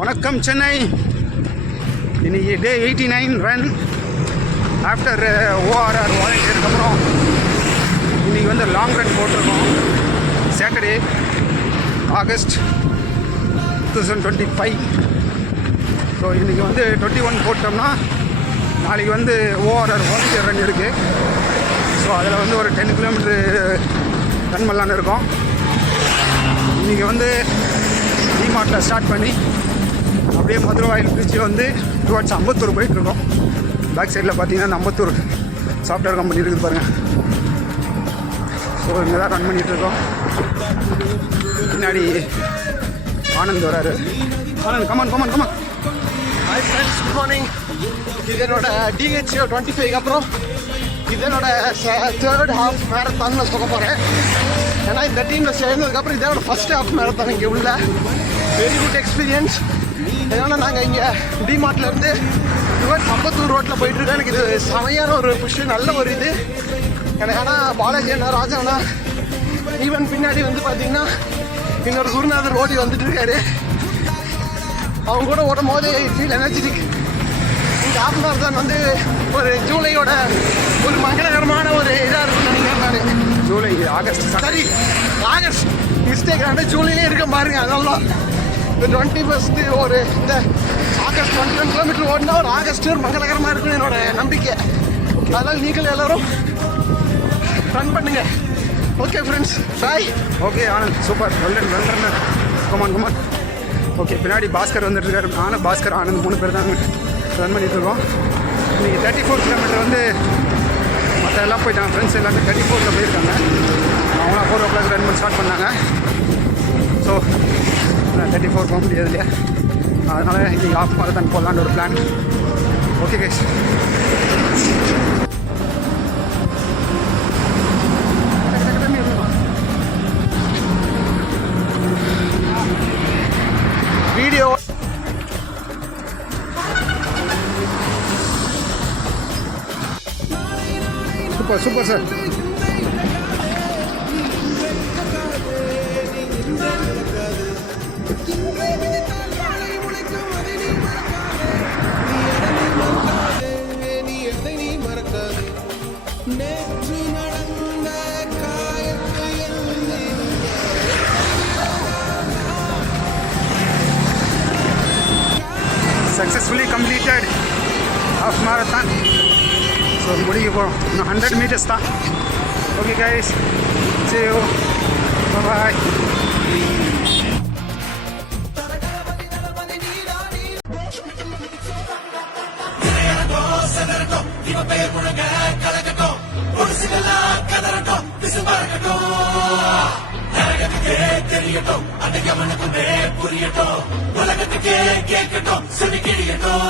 வணக்கம் சென்னை. இன்னைக்கு டே 89 run after ORR வாலண்டியருக்கு அப்புறம் இன்றைக்கி வந்து லாங் ரன் போட்டிருக்கோம். Saturday August 2025. ஸோ இன்றைக்கி வந்து 21 போட்டோம்னா நாளைக்கு வந்து ஓஆர்ஆர் வாலண்டியர் ரன் இருக்குது. ஸோ அதில் வந்து ஒரு 10 கிலோமீட்டர் ரன் பண்ணலான்னு இருக்கோம். இன்றைக்கி வந்து டிமார்ட்டில் ஸ்டார்ட் பண்ணி அப்படியே மதுரவாயில் பிரிட்ஜ் வந்து டுவர்ட்ஸ் அம்பத்தூர் போயிட்டுருக்கோம். பேக் சைடில் பார்த்தீங்கன்னா அம்பத்தூர் சாஃப்ட்வேர் கம்பெனி இருக்குது பாருங்கள். ஸோ இங்கே தான் ரன் பண்ணிகிட்ருக்கோம். பின்னாடி ஆனந்த் வராரு. Anand come on come on come on. Hi friends, good morning. இது என்னோட DH 25 அப்புறம் இது என்னோட தேர்ட் ஹாஃப் மேரத்தான் சொல்ல போகிறேன். ஏன்னா இந்த டீமில் சேர்ந்ததுக்கப்புறம் இதோட ஃபஸ்ட் ஹாஃப் மேரத்தான் இங்கே உள்ள வெரி குட் எக்ஸ்பீரியன்ஸ். ஏன்னா நாங்கள் இங்கே டிமார்ட்லேருந்து அம்பத்தூர் ரோட்டில் போயிட்டுருக்கோம். எனக்கு இது செமையான ஒரு புஷ், நல்ல ஒரு இது எனக்கு. ஆனால் பாலாஜி அண்ணா, ராஜா அண்ணா, ஈவன் பின்னாடி வந்து பார்த்தீங்கன்னா இன்னொரு குருநாதர் ஓடி வந்துட்டு இருக்காரு. அவங்க கூட ஓடும் போது ஃபீல் எனர்ஜெட்டிக். இந்த ஹாஃப் மேரத்தான் வந்து ஒரு ஜூலையோட ஒரு மங்களகரமான ஒரு இதாக இருக்கும்னு நினைக்கிறேன் நான். ஜூலை ஆகஸ்ட் சரி, ஆகஸ்ட் மிஸ்டேக் ஆகிட்டு ஜூலையிலே இருக்க பாருங்க. அதெல்லாம் இந்த 21 ஒரு இந்த ஆகஸ்ட் 21 கிலோமீட்டர் ஓடினா ஒரு ஆகஸ்ட் ஒரு மங்களகரமாக இருக்குன்னு என்னோட நம்பிக்கை. அதனால் நீங்கள் எல்லோரும் ரன் பண்ணுங்க. Okay friends, bye. Okay Anand, super, well done well done. Come on come on. Okay, பின்னாடி பாஸ்கர் வந்துட்டு இருக்காரு. நானும் பாஸ்கர் ஆனந்த் 3 பேர் தான் ரன் பண்ணிகிட்ருக்கோம். இன்றைக்கி 34 கிலோமீட்டர் வந்து மற்ற எல்லாம் போயிட்டாங்க. ஃப்ரெண்ட்ஸ் எல்லாமே 34ல் போயிருக்காங்க. அவங்களா 4 o'clock ரன் பண்ணி ஸ்டார்ட் பண்ணாங்க. ஸோ 34 போக முடியாது இல்லையா, அதனால் இன்றைக்கி ஹாஃப் மேரத்தான் போடலான்னு ஒரு plan. Okay guys. Video super super sir. Successfully completed half marathon. So முடிக்க போகிறோம். இன்னும் 100 meters தான். Okay guys, see you. Bye bye. தெரியட்டும், அந்த கவனத்துமே புரியட்டும், உலகத்துக்கே கேட்கட்டும், சொல்லி கிழியட்டும்.